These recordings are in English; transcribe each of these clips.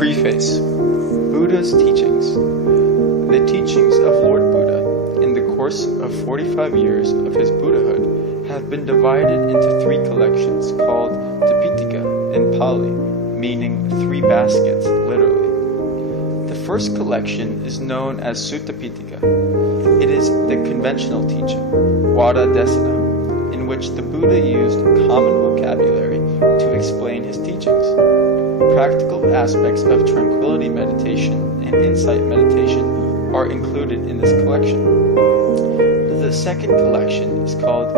Preface. Buddha's Teachings. The teachings of Lord Buddha in the course of 45 years of his Buddhahood have been divided into three collections called Tipitaka in Pali, meaning three baskets, literally. The first collection is known as Suntapitika. It is the conventional teaching, Wada Desana, in which the Buddha used common vocabulary to explain his teachings. Practical aspects of tranquility meditation and insight meditation are included in this collection. The second collection is called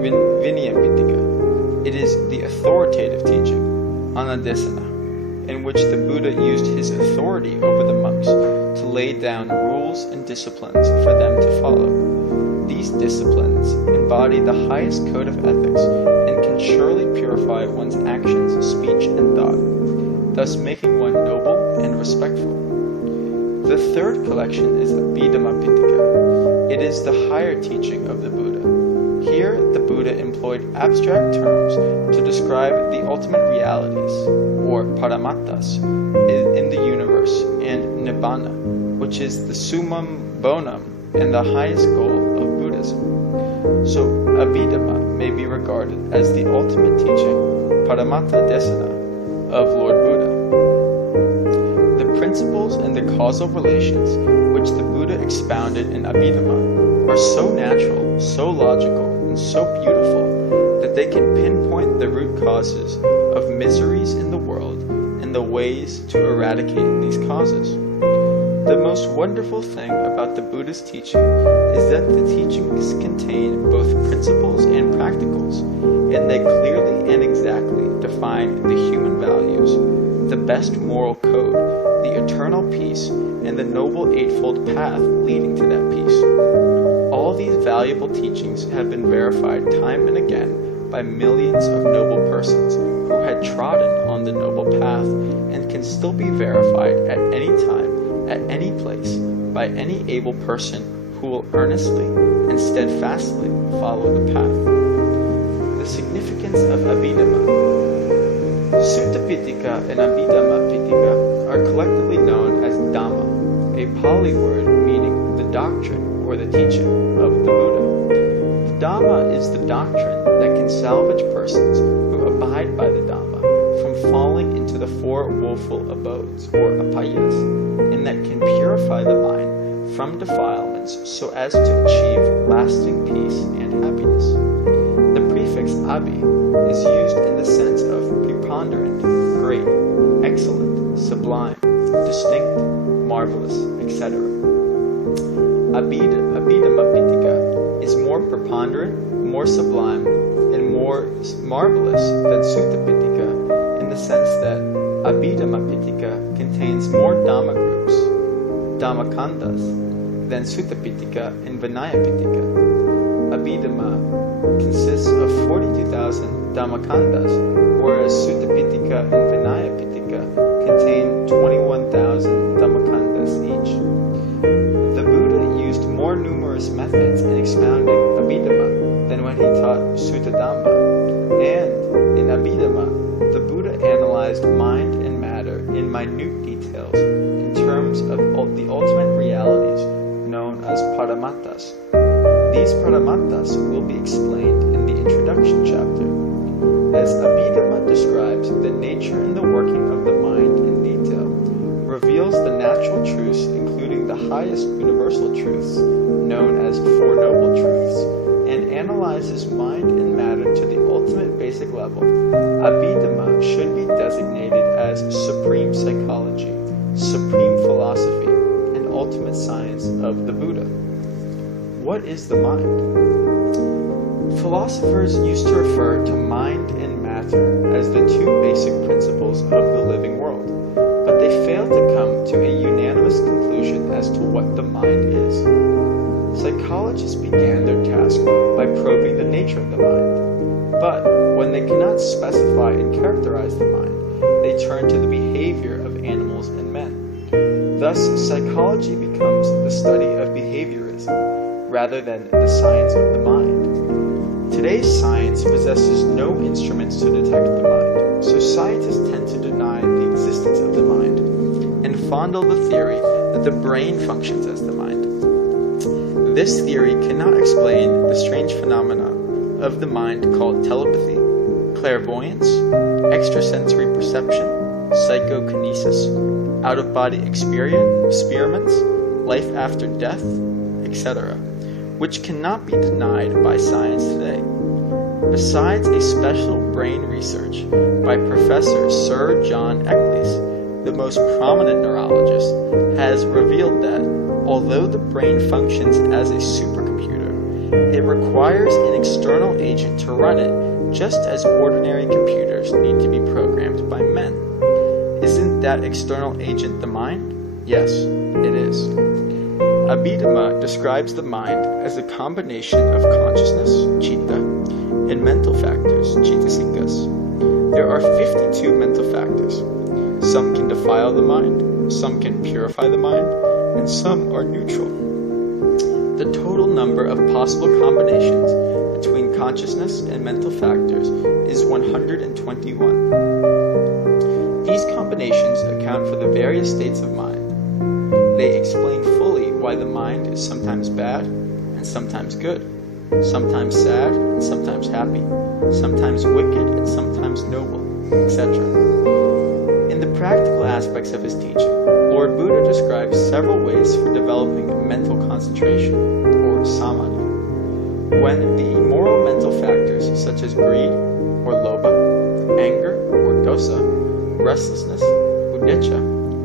Vinaya. It is the authoritative teaching, Anadesana, in which the Buddha used his authority over the monks to lay down rules and disciplines for them to follow. These disciplines embody the highest code of ethics and can surely purify one's actions, speech, and thought, thus making one noble and respectful. The third collection is Abhidhammar. It is the higher teaching of the Buddha. Here, the Buddha employed abstract terms to describe the ultimate realities, or paramattas, in the universe, and nibbana, which is the summum bonum and the highest goal of Buddhism. So, Abhidhamma may be regarded as the ultimate teaching, paramatta desana, of Lord Buddha. The principles and the causal relations which the Buddha expounded in Abhidhamma are so natural, so logical, and so beautiful that they can pinpoint the root causes of miseries in the world and the ways to eradicate these causes. The most wonderful thing about the Buddha's teaching is that the teachings contain both principles and practicals, and they clearly and exactly define the human values, the best moral code, the eternal peace, and the noble eightfold path leading to that peace. All these valuable teachings have been verified time and again by millions of noble persons who had trodden on the noble path and can still be verified at any time, at any place, by any able person who will earnestly and steadfastly follow the path. The significance of Abhidhamma. Suntapitika and Abhidhamma are collectively known as Dhamma, a Pali word meaning the doctrine or the teaching of the Buddha. The Dhamma is the doctrine that can salvage persons who abide by the Dhamma from falling into the four woeful abodes, or apayas, and that can purify the mind from defilements so as to achieve lasting peace and happiness. The prefix abhi is used in the sense of preponderant, great, excellent, sublime, distinct, marvelous, etc. Abhidhamma is more preponderant, more sublime, and more marvelous than Suntapitika in the sense that Abhidhamma contains more Dhamma groups, Dhammakandas, than Suntapitika and Vinaya. Abhidhamma consists of 42,000 Dhammakandas, whereas Suntapitika and Vinaya contain 21,000 Dhammakandas each. The Buddha used more numerous methods in expounding Abhidhamma than when he taught Sutta Dhamma, and in Abhidhamma, the Buddha analyzed mind and matter in minute details in terms of the ultimate realities known as paramattas. These paramattas will be explained in the introduction chapter. As Abhidhamma describes the nature and the working of the mind in detail, reveals the natural truths including the highest universal truths known as Four Noble Truths, and analyzes mind and matter to the ultimate basic level, Abhidhamma should be designated as supreme psychology, supreme philosophy, and ultimate science of the Buddha. What is the mind? Philosophers used to refer to mind and matter as the two basic principles of the living world, but they failed to come to a unanimous conclusion as to what the mind is. Psychologists began their task by probing the nature of the mind, but when they cannot specify and characterize the mind, they turn to the behavior of animals and men. Thus, psychology becomes the study of behaviorism, rather than the science of the mind. Today's science possesses no instruments to detect the mind, so scientists tend to deny the existence of the mind. fondle the theory that the brain functions as the mind. This theory cannot explain the strange phenomena of the mind called telepathy, clairvoyance, extrasensory perception, psychokinesis, out-of-body experiments, life after death, etc., which cannot be denied by science today. Besides a special brain research by Professor Sir John Eccles, the most prominent neurologist, has revealed that although the brain functions as a supercomputer, it requires an external agent to run it, just as ordinary computers need to be programmed by men. Isn't that external agent the mind? Yes, it is. Abhidhammar describes the mind as a combination of consciousness, citta, and mental factors, cittasikas. There are 52 mental factors. Some can defile the mind, some can purify the mind, and some are neutral. The total number of possible combinations between consciousness and mental factors is 121. These combinations account for the various states of mind. They explain fully why the mind is sometimes bad and sometimes good, sometimes sad and sometimes happy, sometimes wicked and sometimes noble, etc. In the practical aspects of his teaching, Lord Buddha describes several ways for developing mental concentration, or samadhi. When the immoral mental factors such as greed, or lobha, anger, or dosa, restlessness, udecca,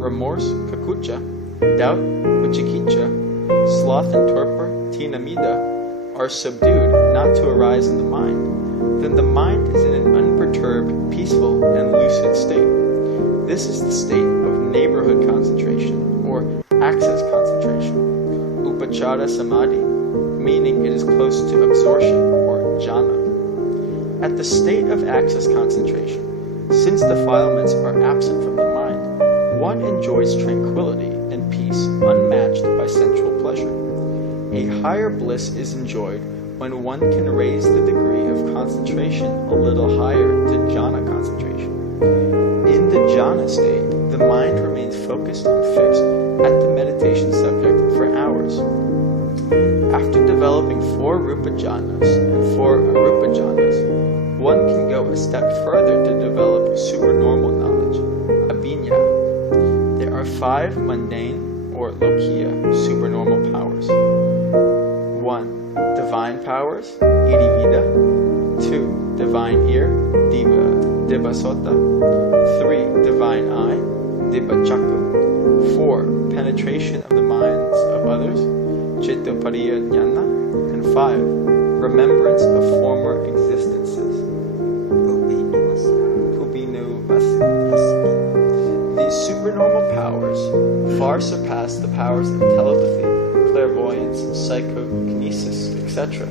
remorse, kakucha, doubt, vicikiccha, sloth and torpor, tinamida, are subdued not to arise in the mind, then the mind is in an unperturbed, peaceful, and lucid state. This is the state of neighborhood concentration, or access concentration. Upachara samadhi, meaning it is close to absorption, or jhana. At the state of access concentration, since defilements are absent from the mind, one enjoys tranquility and peace unmatched by sensual pleasure. A higher bliss is enjoyed when one can raise the degree of concentration a little higher to jhana concentration. In the jhana state, the mind remains focused and fixed at the meditation subject for hours. After developing 4 rupa jhanas and 4 arupa jhanas, one can go a step further to develop supernormal knowledge, abhinya. There are 5 mundane or lokiya supernormal powers. 1. Divine powers, irivida. 2. Divine ear, dibasota. 3. Divine eye, dibachaku. 4. Penetration of the minds of others, chittapariya jnana. And 5. Remembrance of former existences. These supernormal powers far surpass the powers of telepathy, clairvoyance, psychokinesis, etc.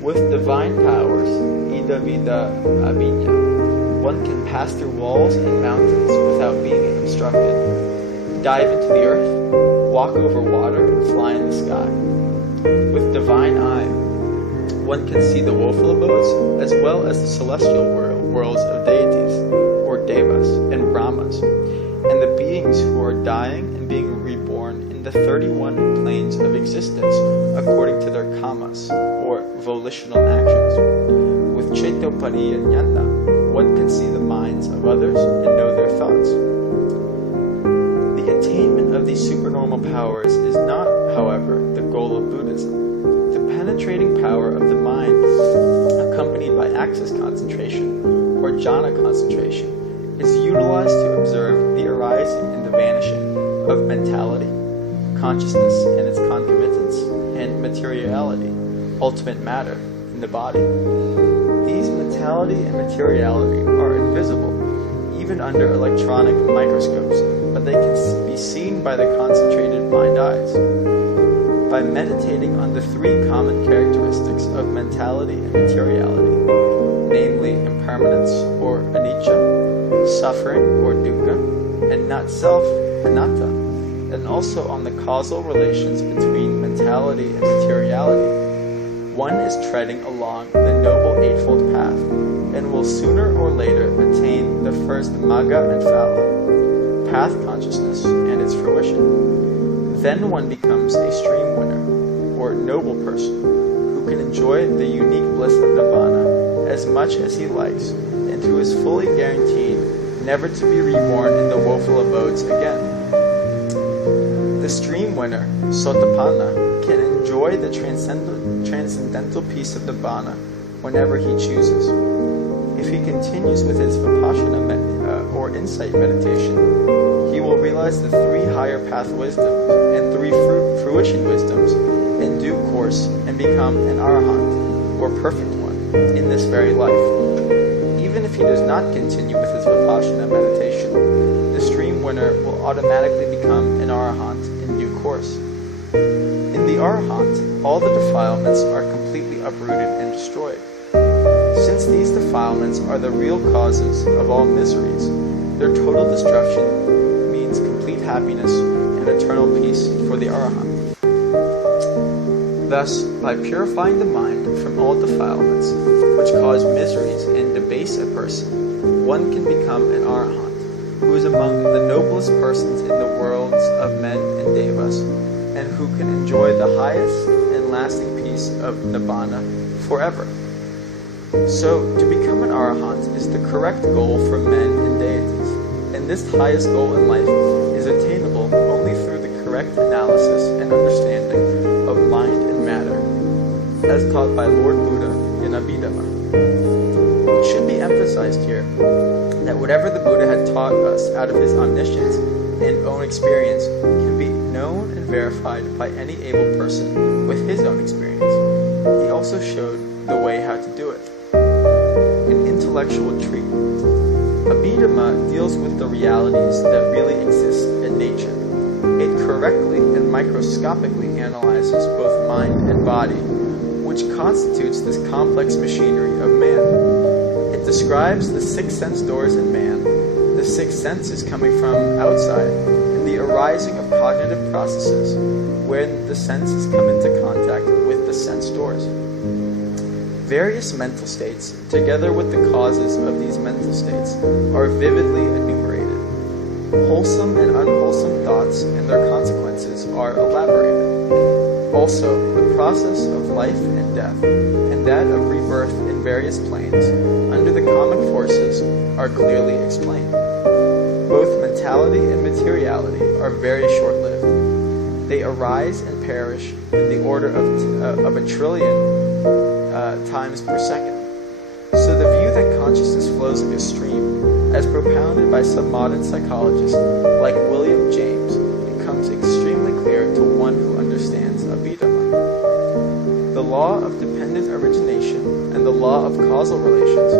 With divine powers, ida vida abhinya, one can pass through walls and mountains without being obstructed, dive into the earth, walk over water, and fly in the sky. With divine eye, one can see the woeful abodes as well as the celestial worlds of deities, or devas, and brahmas, and the beings who are dying and being reborn in the 31 planes of existence according to their kamas, or volitional actions. With Chaitopariya Jnana, one can see the minds of others and know their thoughts. The attainment of these supernormal powers is not, however, the goal of Buddhism. The penetrating power of the mind, accompanied by access concentration, or jhana concentration, is utilized to observe the arising and the vanishing of mentality, consciousness and its concomitants, and materiality, ultimate matter, in the body. These mentality and materiality are invisible, even under electronic microscopes, but they can be seen by the concentrated mind eyes. By meditating on the 3 common characteristics of mentality and materiality, namely impermanence, or anicca, suffering, or dukkha, and not self, anatta, and also on the causal relations between mentality and materiality, one is treading along the Noble Eightfold Path, and will sooner or later attain the first magga and phala, path consciousness, and expression. Then one becomes a stream winner, or noble person, who can enjoy the unique bliss of Nibbana as much as he likes, and who is fully guaranteed never to be reborn in the woeful abodes again. The stream winner, Sotapanna, can enjoy the transcendental peace of Nibbana whenever he chooses. If he continues with his Vipassana or insight meditation, he will realize the 3 higher path wisdoms and 3 fruition wisdoms in due course and become an Arahant, or perfect one, in this very life. Even if he does not continue with his Vipassana meditation, the stream winner will automatically become an Arahant in due course. In the Arahant, all the defilements are completely uprooted and destroyed. Since these defilements are the real causes of all miseries, their total destruction means complete happiness and eternal peace for the Arahant. Thus, by purifying the mind from all defilements, which cause miseries and debase a person, one can become an Arahant, who is among the noblest persons in the worlds of men and devas, and who can enjoy the highest and lasting peace of Nibbana forever. So, to become an Arahant is the correct goal for men and deities, and this highest goal in life is attainable only through the correct analysis and understanding of mind and matter, as taught by Lord Buddha in Abhidhammar. It should be emphasized here that whatever the Buddha had taught us out of his omniscience and own experience can be known and verified by any able person with his own experience. He also showed the way how to do it. An intellectual treatment. Abhidhamma deals with the realities that really exist in nature. It correctly and microscopically analyzes both mind and body, which constitutes this complex machinery of man. It describes the 6 sense doors in man, the 6 senses coming from outside, and the arising of cognitive processes when the senses come into contact with the sense doors. Various mental states, together with the causes of these mental states, are vividly enumerated. Wholesome and unwholesome thoughts and their consequences are elaborated. Also, the process of life and death, and that of rebirth in various planes, under the common forces, are clearly explained. Both mentality and materiality are very short-lived. They arise and perish in the order of a trillion times per second. So the view that consciousness flows like a stream, as propounded by some modern psychologists like William James, becomes extremely clear to one who understands Abhidhamma. The law of dependent origination and the law of causal relations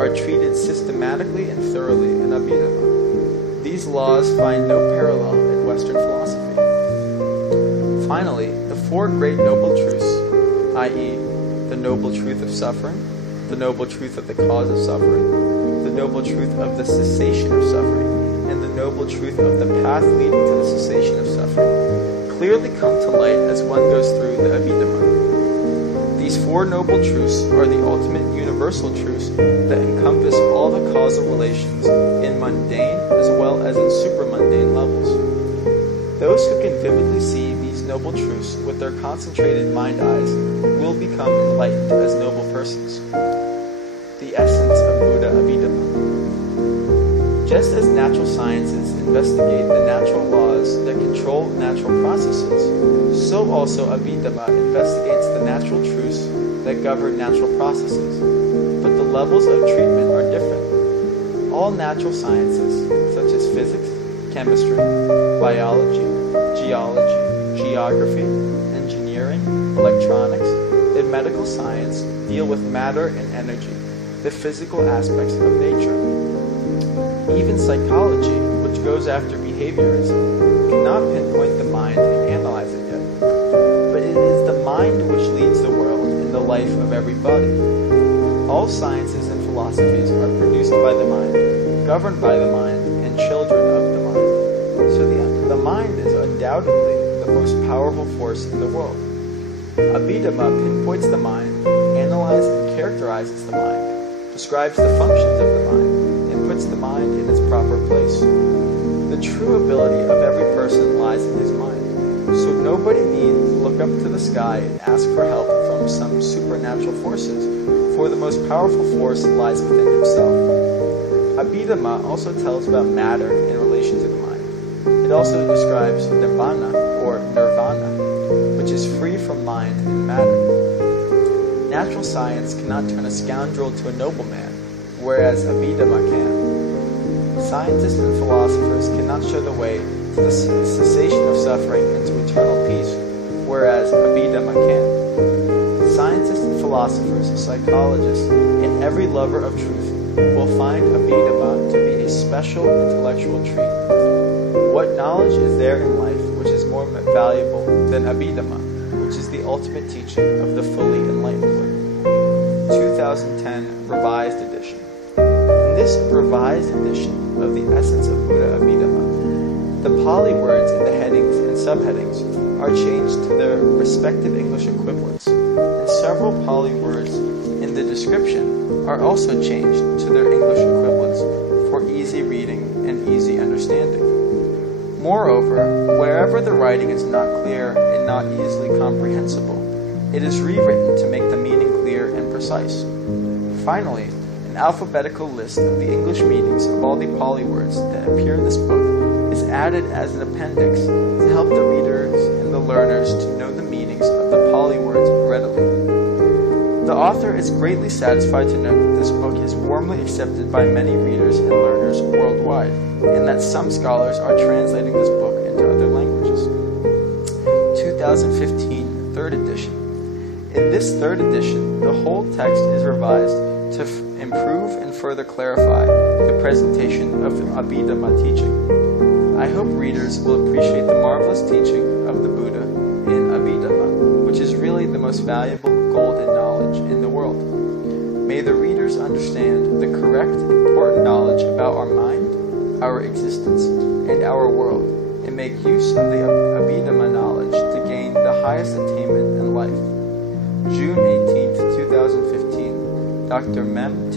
are treated systematically and thoroughly in Abhidhamma. These laws find no parallel in Western philosophy. Finally, the 4 great noble truths, i.e., the noble truth of suffering, the noble truth of the cause of suffering, the noble truth of the cessation of suffering, and the noble truth of the path leading to the cessation of suffering, clearly come to light as one goes through the Abhidhamma. These 4 noble truths are the ultimate universal truths that encompass all the causal relations in mundane as well as in supramundane levels. Those who can vividly see these noble truths with their concentrated mind eyes will become enlightened as noble persons. The essence of Buddha Abhidhamma. Just as natural sciences investigate the natural laws that control natural processes, so also Abhidhamma investigates the natural truths that govern natural processes. But the levels of treatment are different. All natural sciences, such as physics, chemistry, biology, geology, geography, engineering, electronics, and medical science deal with matter and energy, the physical aspects of nature. Even psychology, which goes after behaviorism, cannot pinpoint the mind and analyze it yet. But it is the mind which leads the world in the life of everybody. All sciences and philosophies are produced by the mind, governed by the mind, and children of the mind. So the mind is undoubtedly the most powerful force in the world. Abhidhamma pinpoints the mind, analyzes and characterizes the mind, describes the functions of the mind, and puts the mind in its proper place. The true ability of every person lies nobody need look up to the sky and ask for help from some supernatural forces, for the most powerful force lies within himself. Abhidhammar also tells about matter in relation to the mind. It also describes Nibbana, or nirvana, which is free from mind and matter. Natural science cannot turn a scoundrel to a nobleman, whereas Abhidhammar can. Scientists and philosophers cannot show the way to the cessation of suffering and to eternal peace, whereas Abhidhammar can. Scientists and philosophers, psychologists, and every lover of truth will find Abhidhammar to be a special intellectual treat. What knowledge is there in life which is more valuable than Abhidhammar, which is the ultimate teaching of the fully enlightened one? 2010 Revised Edition. In this revised edition of the Essence of Buddha Abhidhammar, the Pali words in the headings and subheadings are changed to their respective English equivalents, and several Pali words in the description are also changed to their English equivalents for easy reading and easy understanding. Moreover, wherever the writing is not clear and not easily comprehensible, it is rewritten to make the meaning clear and precise. Finally, an alphabetical list of the English meanings of all the Pali words that appear in this book is added as an appendix to help the readers and the learners to know the meanings of the Pali words readily. The author is greatly satisfied to note that this book is warmly accepted by many readers and learners worldwide, and that some scholars are translating this book into other languages. 2015 Third Edition. In this third edition, the whole text is revised to improve and further clarify the presentation of the Abhidhamma teaching. I hope readers will appreciate the marvelous teaching of the Buddha in Abhidhamma, which is really the most valuable golden knowledge in the world. May the readers understand the correct, important knowledge about our mind, our existence, and our world, and make use of the Abhidhamma knowledge to gain the highest attainment in life. June 18, 2015, Dr. Mehn,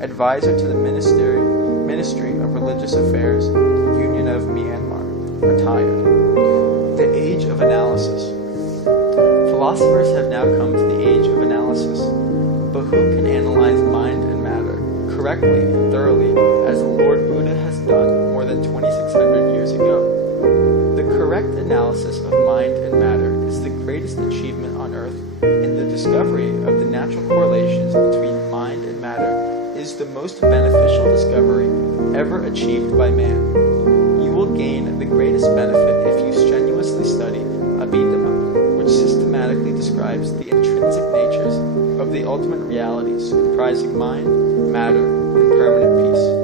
Advisor to the Ministry of Religious Affairs, Union of Myanmar, retired. The Age of Analysis. Philosophers have now come to the age of analysis, but who can analyze mind and matter correctly and thoroughly as the Lord Buddha has done more than 2,600 years ago? The correct analysis of mind and matter is the greatest achievement on earth, and the discovery of the natural correlations between mind and matter is the most beneficial discovery ever achieved by man. You will gain the greatest benefit if you strenuously study Abhidhamma, which systematically describes the intrinsic natures of the ultimate realities comprising mind, matter, and permanent peace.